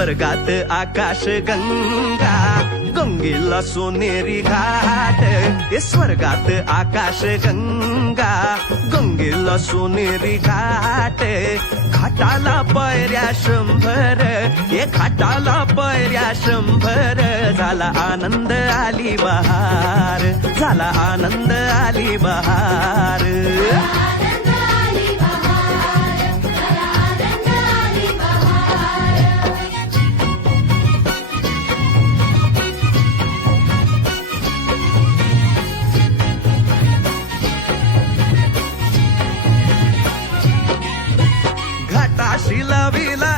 स्वर्गात आकाश गंगा गंगेला सोनेरी घाट हे स्वर्गात आकाश गंगा गंगेला सोनेरी घाट घाटाला पायऱ्या 100 हे घाटाला पायऱ्या 100 झाला आनंद आली बहार झाला आनंद आली बहार घाटाशी लाविला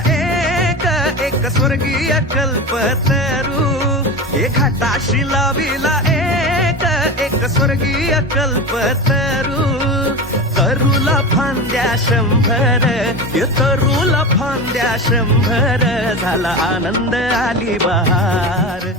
एक स्वर्गीय कल्पतरू हे घाटाशी लाविला एक स्वर्गीय कल्पतरू तरुला फांद्या 100 हे तरुला फांद्या 100 झाला आनंद आली बहार